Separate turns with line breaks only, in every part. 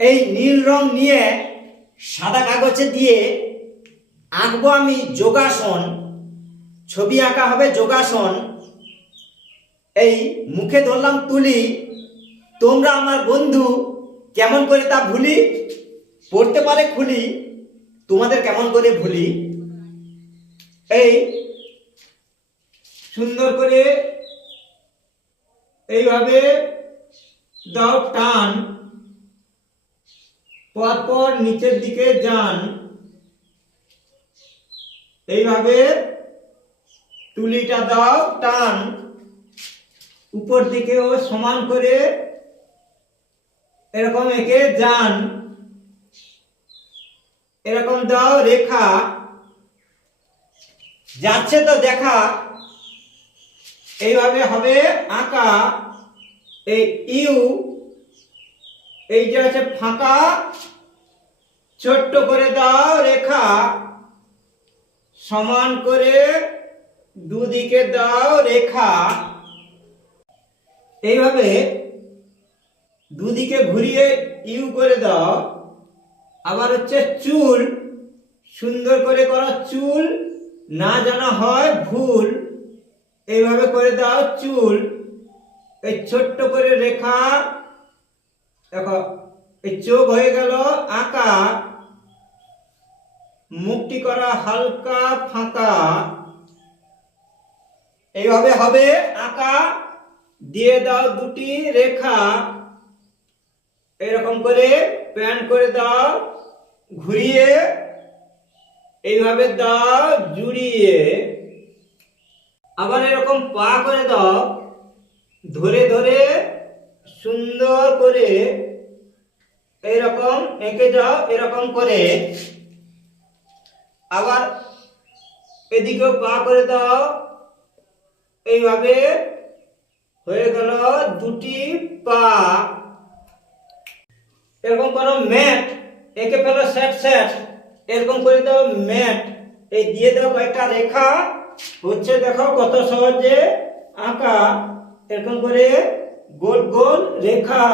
এই নীল রং নিয়ে সাদা কাগজে দিয়ে আঁকবো আমি যোগাসন। ছবি আঁকা হবে যোগাসন। এই মুখে ধরলাম তুলি। তোমরা আমার বন্ধু, কেমন করে তা ভুলি? পড়তে পারে খুলি। তোমাদের কেমন করে ভুলি? এই সুন্দর করে এইভাবে দাও টান। পরপর নিচের দিকে যান। এইভাবে তুলিটা দাও, টান। উপর দিকেও সমান করে এরকম এঁকে যান। এরকম দাও, রেখা। যাচ্ছে তো দেখা। এইভাবে হবে আঁকা। এই ইউ এই যে আছে ফাঁকা, ছোট্ট করে দাও রেখা, সমান করে দুদিকে দাও রেখা। এইভাবে দুদিকে ঘুরিয়ে ইউ করে দাও। আবার হচ্ছে চুল, সুন্দর করে করা চুল, না জানা হয় ভুল, এইভাবে করে দাও চুল। এই ছোট্ট করে রেখা দেখো, এই চোখ হয়ে গেল, আঁকা। মুখটি করা হালকা ফাঁকা। এইভাবে হবে, আঁকা। দিয়ে দাও দুটি রেখা। এরকম করে প্যান করে দাও, ঘুরিয়ে। এইভাবে দাও, জুড়িয়ে। আবার এরকম পা করে দাও, ধরে ধরে সুন্দর করে এরকম এঁকে যাও এরকম করে। আবার এদিকেও পা করে দাও। এইভাবে হয়ে গেল দুটি পা। এরকম করো, ম্যাট, একে ফেলো সেট সেট এরকম করে দাও, ম্যাট। এই দিয়ে দাও কয়েকটা রেখা। হচ্ছে দেখো কত সহজে আঁকা। এরকম করে গোল গোল রেখা।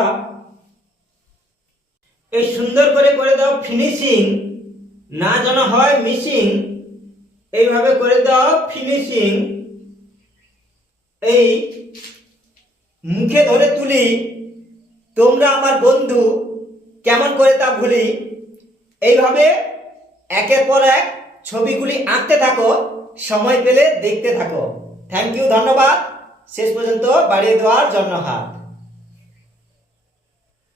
এই সুন্দর করে করে দাও ফিনিশিং না যেন হয় মিসিং এইভাবে করে দাও ফিনিশিং এই মুখে ধরে তুলি। তোমরা আমার বন্ধু। কেমন করে তা ভুলি? এইভাবে একের পর এক ছবিগুলি আঁকতে থাকো। সময় পেলে দেখতে থাকো। থ্যাংক ইউ ধন্যবাদ। শেষ পর্যন্ত বাড়িয়ে দেওয়ার জন্য হাত।